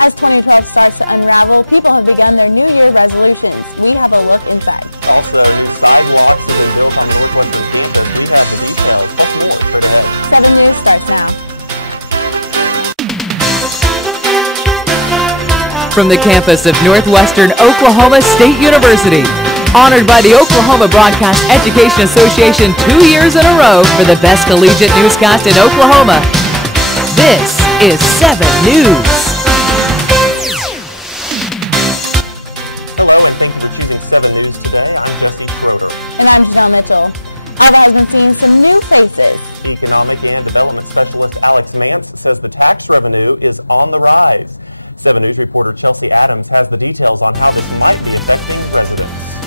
As 2012 starts to unravel, people have begun their New Year resolutions. We have a look inside. Also, new sidewalks have been built on the Northwestern campus. We have the details, plus more, straight ahead. 7 News starts now. From the campus of Northwestern Oklahoma State University, honored by the Oklahoma Broadcast Education Association 2 years in a row for the best collegiate newscast in Oklahoma. This is 7 News. Hello, and thank you for choosing 7 News today. I'm Jesse Schroeder. And I'm Janelle Mitchell. Alva has been seeing some new faces. Economic and Development Specialist Alex Mance says the tax revenue is on the rise. 7 News reporter Chelsea Adams has the details on how this might be affecting residents.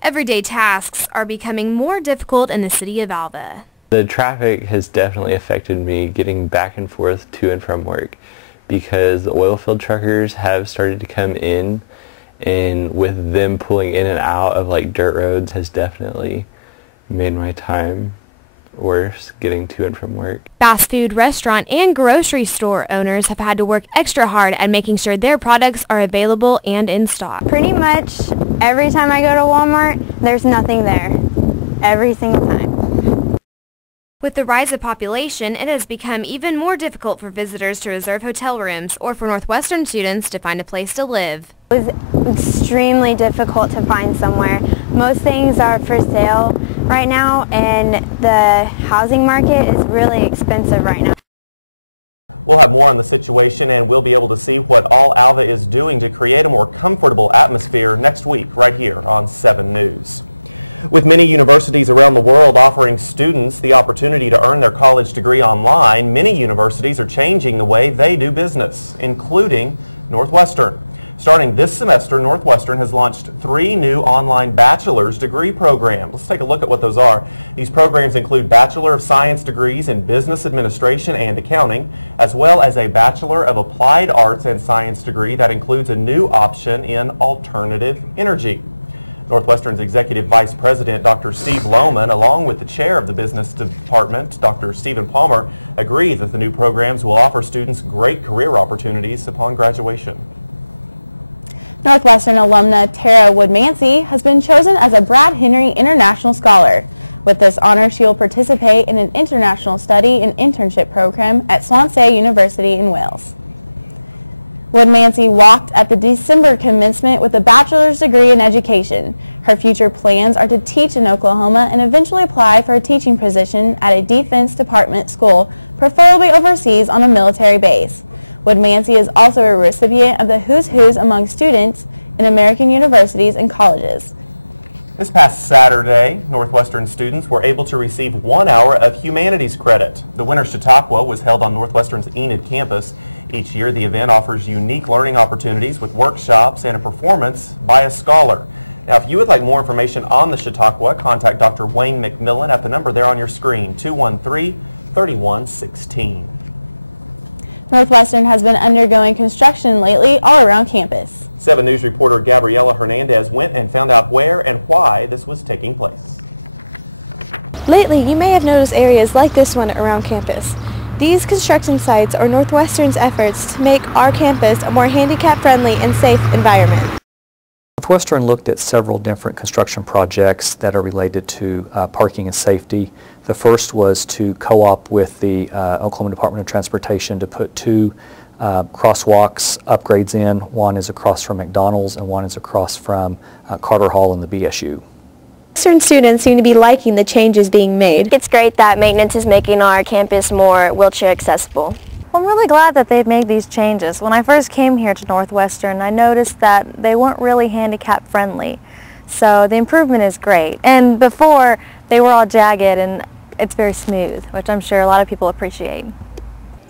Everyday tasks are becoming more difficult in the city of Alva. The traffic has definitely affected me getting back and forth to and from work, because the oil field truckers have started to come in, and with them pulling in and out of like dirt roads has definitely made my time worse getting to and from work. Fast food, restaurant, and grocery store owners have had to work extra hard at making sure their products are available and in stock. Pretty much every time I go to Walmart, there's nothing there. Every single time. With the rise of population, it has become even more difficult for visitors to reserve hotel rooms or for Northwestern students to find a place to live. It was extremely difficult to find somewhere. Most things are for sale right now, and the housing market is really expensive right now. We'll have more on the situation, and we'll be able to see what all Alva is doing to create a more comfortable atmosphere next week right here on 7 News. With many universities around the world offering students the opportunity to earn their college degree online, many universities are changing the way they do business, including Northwestern. Starting this semester, Northwestern has launched 3 new online bachelor's degree programs. Let's take a look at what those are. These programs include Bachelor of Science degrees in Business Administration and Accounting, as well as a Bachelor of Applied Arts and Science degree that includes a new option in Alternative Energy. Northwestern's Executive Vice President, Dr. Steve Lohman, along with the Chair of the Business Department, Dr. Stephen Palmer, agree that the new programs will offer students great career opportunities upon graduation. Northwestern alumna Tara Woodmansey has been chosen as a Brad Henry International Scholar. With this honor, she will participate in an international study and internship program at Swansea University in Wales. Woodmansey walked at the December commencement with a bachelor's degree in education. Her future plans are to teach in Oklahoma and eventually apply for a teaching position at a Defense Department school, preferably overseas on a military base. Woodmansey is also a recipient of the Who's Who's among students in American universities and colleges. This past Saturday, Northwestern students were able to receive 1 hour of humanities credit. The Winter Chautauqua was held on Northwestern's Enid campus. Each year, the event offers unique learning opportunities with workshops and a performance by a scholar. Now, if you would like more information on the Chautauqua, contact Dr. Wayne McMillan at the number there on your screen, 213-3116. Northwestern has been undergoing construction lately all around campus. 7 News reporter Gabriela Hernandez went and found out where and why this was taking place. Lately, you may have noticed areas like this one around campus. These construction sites are Northwestern's efforts to make our campus a more handicap-friendly and safe environment. Northwestern looked at several different construction projects that are related to parking and safety. The first was to co-op with the Oklahoma Department of Transportation to put 2 crosswalks upgrades in. One is across from McDonald's and one is across from Carter Hall and the BSU. Northwestern students seem to be liking the changes being made. It's great that maintenance is making our campus more wheelchair accessible. Well, I'm really glad that they've made these changes. When I first came here to Northwestern, I noticed that they weren't really handicap friendly. So the improvement is great. And before, they were all jagged and it's very smooth, which I'm sure a lot of people appreciate.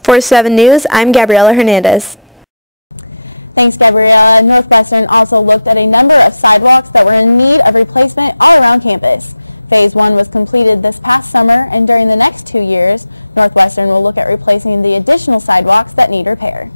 For 7 News, I'm Gabriela Hernandez. Thanks, Gabriela. Northwestern also looked at a number of sidewalks that were in need of replacement all around campus. Phase 1 was completed this past summer, and during the next 2 years, Northwestern will look at replacing the additional sidewalks that need repair.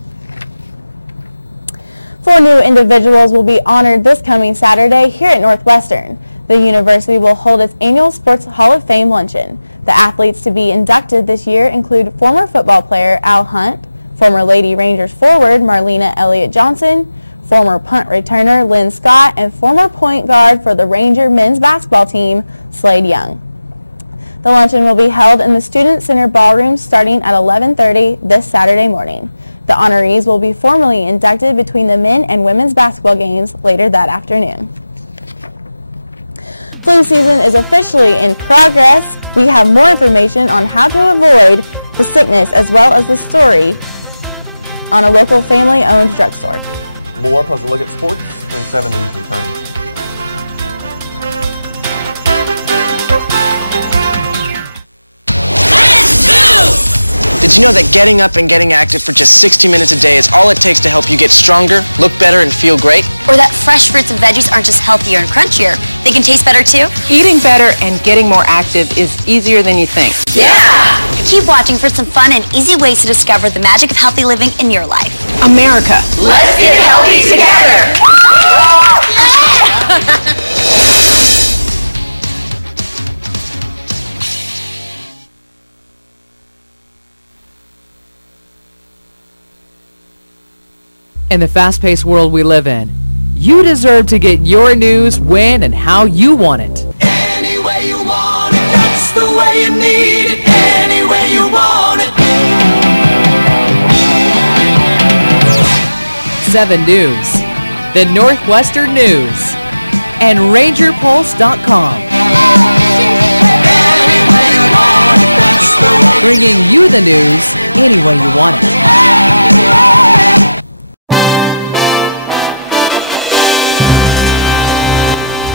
4 new individuals will be honored this coming Saturday here at Northwestern. The university will hold its annual Sports Hall of Fame luncheon. The athletes to be inducted this year include former football player Al Hunt, Former Lady Rangers forward Marlena Elliott Johnson, former punt returner Lynn Scott, and former point guard for the Ranger men's basketball team, Slade Young. The luncheon will be held in the Student Center Ballroom starting at 11:30 this Saturday morning. The honorees will be formally inducted between the men and women's basketball games later that afternoon. Flu season is officially in progress. We have more information on how to avoid the sickness as well as the story on a local family-owned drugstore. More plus a look at sports when 7 News returns. Did you know that getting up and getting active for just 60 minutes a day is all it takes to help you get stronger, look better, and feel great? Or that fresh fruits and veggies aren't just healthier and crunchier, they can taste better too? Eating better and getting more active is easier than you think. Yeah! Keep watching for some fun and easy ways to discover the magic of healthy living in your life. America. Let's get healthy together! In the fast-paced world we live in, you deserve to get your news when and how you want it. Any way you want it, that's the way you need it. Any way you want it. 7 News, the Northwestern News, and RangerPulse.com. Bringing you the news any way you want it.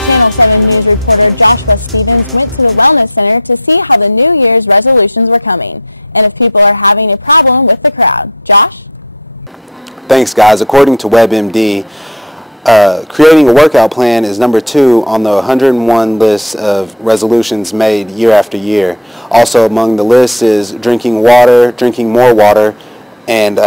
Channel 7 News reporter Joshua Stevens went to the Wellness Center to see how the New Year's resolutions were coming and if people are having a problem with the crowd. Josh? Thanks, guys. According to WebMD, creating a workout plan is number 2 on the 101 list of resolutions made year after year. Also among the lists is drinking water, drinking more water, and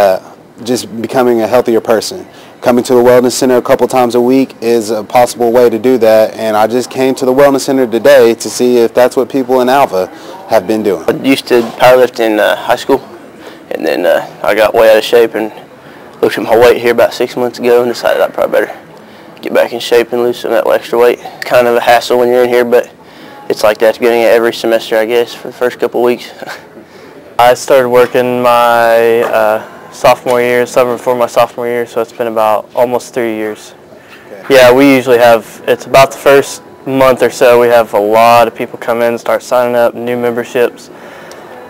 just becoming a healthier person. Coming to the Wellness Center a couple times a week is a possible way to do that, and I just came to the Wellness Center today to see if that's what people in Alva have been doing. I used to powerlift in high school, and then I got way out of shape and looked at my weight here about 6 months ago and decided I'd probably better get back in shape and lose some of that extra weight. Kind of a hassle when you're in here, but it's like that getting it every semester, I guess, for the first couple of weeks. I started working my sophomore year, summer before my sophomore year, so it's been about almost 3 years. Okay. Yeah, we usually have, it's about the first month or so, we have a lot of people come in, start signing up, new memberships.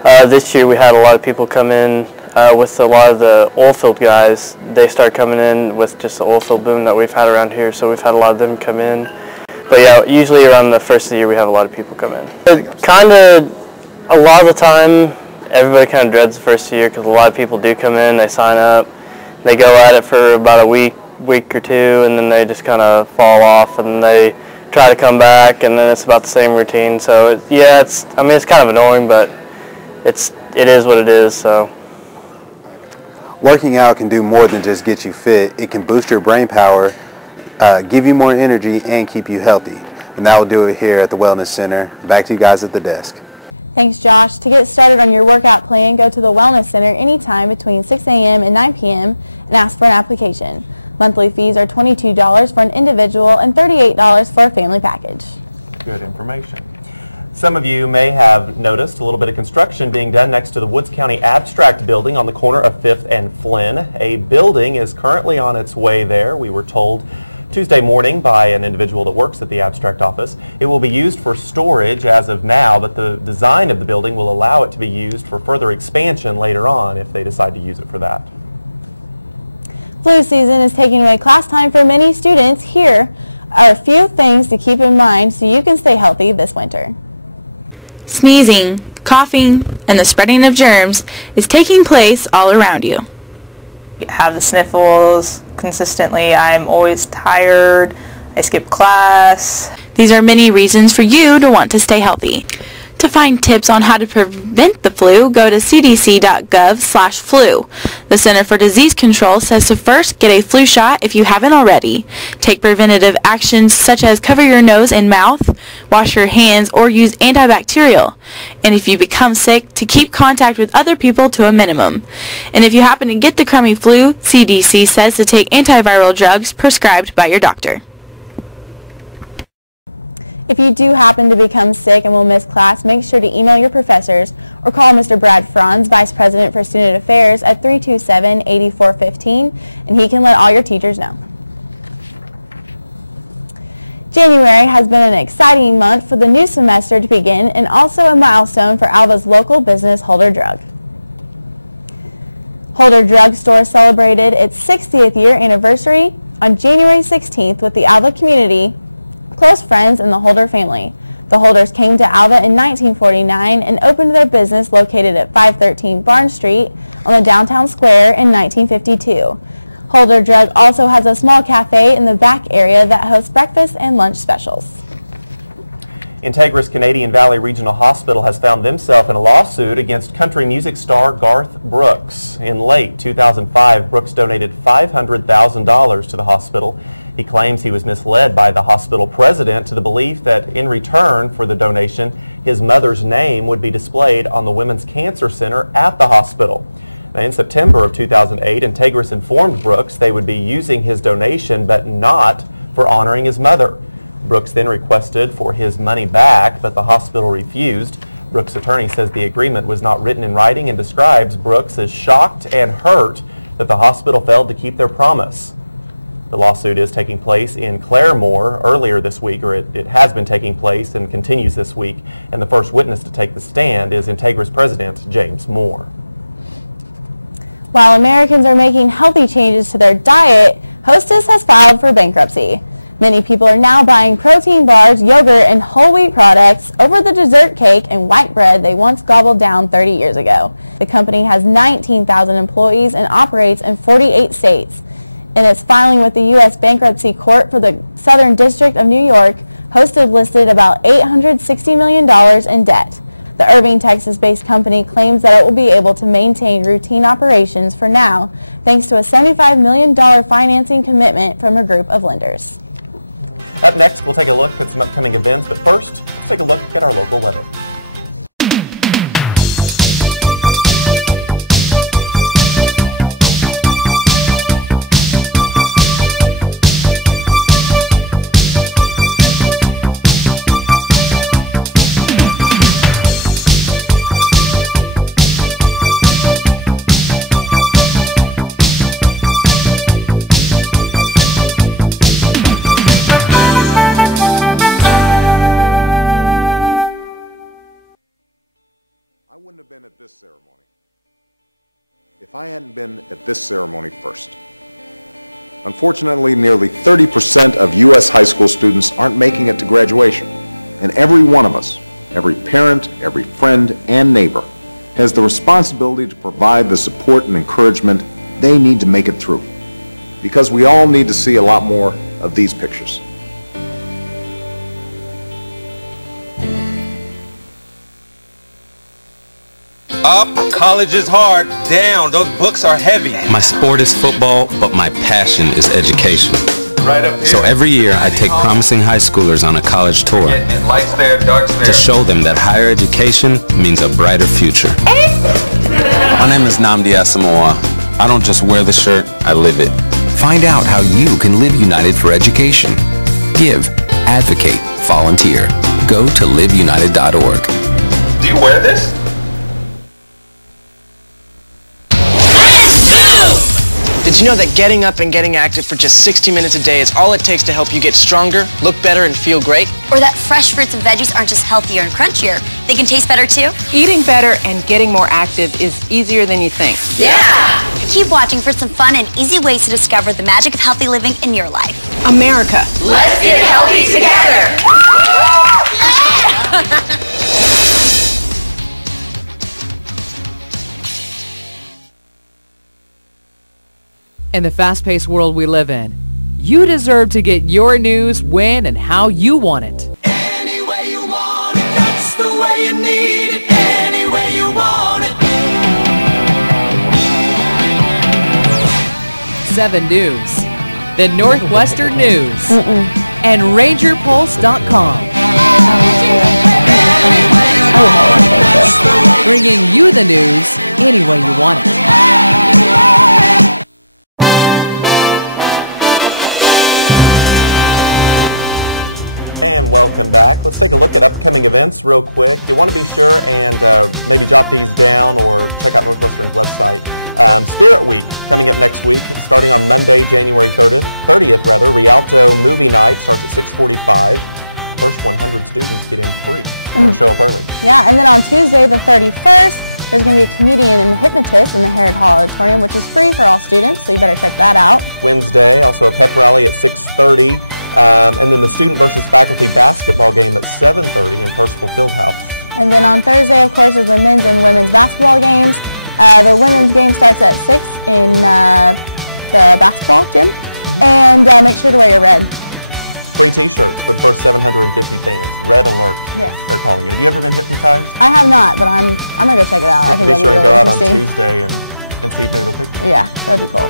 This year we had a lot of people come in with a lot of the oil field guys. They start coming in with just the oil field boom that we've had around here, so we've had a lot of them come in. But yeah, usually around the first of the year we have a lot of people come in. Kind of, a lot of the time, everybody kind of dreads the first year because a lot of people do come in, they sign up, they go at it for about a week or two, and then they just kind of fall off, and they try to come back, and then it's about the same routine. So yeah, it's kind of annoying, but it is what it is. So working out can do more than just get you fit. It can boost your brain power, give you more energy, and keep you healthy. And that will do it here at the Wellness Center. Back to you guys at the desk. Thanks, Josh. To get started on your workout plan, go to the Wellness Center anytime between 6 a.m. and 9 p.m. and ask for an application. Monthly fees are $22 for an individual and $38 for a family package. Good information. Some of you may have noticed a little bit of construction being done next to the Woods County Abstract building on the corner of 5th and Flynn. A building is currently on its way there, we were told Tuesday morning by an individual that works at the Abstract office. It will be used for storage as of now, but the design of the building will allow it to be used for further expansion later on if they decide to use it for that. Flu season is taking away class time for many students. Here are a few things to keep in mind so you can stay healthy this winter. Sneezing, coughing, and the spreading of germs is taking place all around you. I have the sniffles consistently. I'm always tired. I skip class. These are many reasons for you to want to stay healthy. To find tips on how to prevent the flu, go to cdc.gov/flu. The Center for Disease Control says to first get a flu shot if you haven't already. Take preventative actions such as cover your nose and mouth, wash your hands, or use antibacterial. And if you become sick, to keep contact with other people to a minimum. And if you happen to get the crummy flu, CDC says to take antiviral drugs prescribed by your doctor. If you do happen to become sick and will miss class, make sure to email your professors or call Mr. Brad Franz, Vice President for Student Affairs, at 327-8415, and he can let all your teachers know. January has been an exciting month for the new semester to begin and also a milestone for Alva's local business, Holder Drug. Holder Drug Store celebrated its 60th year anniversary on January 16th with the Alva community, close friends, and the Holder family. The Holders came to Alva in 1949 and opened their business located at 513 Barnes Street on the downtown square in 1952. Holder Drug also has a small cafe in the back area that hosts breakfast and lunch specials. Integris Canadian Valley Regional Hospital has found themselves in a lawsuit against country music star Garth Brooks. In late 2005, Brooks donated $500,000 to the hospital. He claims he was misled by the hospital president to the belief that in return for the donation, his mother's name would be displayed on the Women's Cancer Center at the hospital. Now, in September of 2008, Integris informed Brooks they would be using his donation but not for honoring his mother. Brooks then requested for his money back, but the hospital refused. Brooks' attorney says the agreement was not written in writing and describes Brooks as shocked and hurt that the hospital failed to keep their promise. The lawsuit is taking place in Claremore earlier this week, or it has been taking place and continues this week, and the first witness to take the stand is Integris President James Moore. While Americans are making healthy changes to their diet, Hostess has filed for bankruptcy. Many people are now buying protein bars, yogurt, and whole wheat products over the dessert cake and white bread they once gobbled down 30 years ago. The company has 19,000 employees and operates in 48 states. In its filing with the U.S. Bankruptcy Court for the Southern District of New York, Hostess listed about $860 million in debt. The Irving, Texas-based company claims that it will be able to maintain routine operations for now, thanks to a $75 million financing commitment from a group of lenders. Up next, we'll take a look at some upcoming events, but first, let's take a look at our local weather. At this ceremony if I hadn't been at this ceremony first. Unfortunately, nearly 30% of U.S. high school students aren't making it to graduation, and every one of us, every parent, every friend, and neighbor has the responsibility to provide the support and encouragement they need to make it through, because we all need to see a lot more of these pictures. Up, college is hard. Down, those books are heavy. My sport is football, but my passion is education. Right up here. So every year I take promising high schoolers on a college tour Lights there, darks there. to show them that higher education means a brighter future. My name is Nnamdi Asamoah. I don't just wear the shirt, I live it. Find out how you can live united for education. Give, advocate, volunteer. Go to liveunited.org. Do you wear this? Did you know that getting up and getting active for just 60 minutes a day is all it takes to help you get stronger, look better, and feel great? Or that fresh fruits and veggies aren't just healthier and crunchier, they can taste better too? Eating better and getting more active is easier than you think. Yeah! Keep watching for some fun and easy ways to discover the magic of healthy living in your life. America. Let's get healthy together! In the fast-paced world we live in, you deserve to get your news when and how you want it. Any way you want it, that's the way you need it. 7 News, the Northwestern News, and RangerPulse.com. Bringing you the news any way you want it. And welcome back. Let's take a look at upcoming events real quick. You want to be sure and maybe jot these down or check out Northwestern's website. Spirit Week coming up next week, starting on Monday, January 30th. Rialto Movie Night starts at 6:45. First 100 students get in free. Want to show up early. Yeah, and then on Tuesday the 31st, there's going to be a comedian and hypnotist in the Herod Hall Auditorium, which is free for all students, so you better check that out. Wednesday, also a pep rally at 6:30, and then the student versus faculty basketball game at 7:30 in Percival Fieldhouse. And then on Thursday, of course, is the men's and women's basketball games. The women's game starts at 6 in the basketball gym, and make sure to wear your red. Free t-shirts for the first 750 fans. Red alert. Yes. They're calling it. Have you ever been hypnotized? I have not, but I'm gonna go check it out. I think that'd be really interesting. Be sure and go out on Tuesday and see if maybe they'll pick you. Yeah, that'd be cool.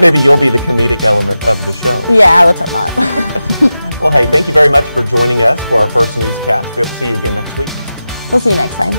Maybe you'll be the comedic element of the show. Yeah, let's hope not. Well, hey, thank you very much for joining us for our first newscast. We hope to see you again next week. We'll see you next time.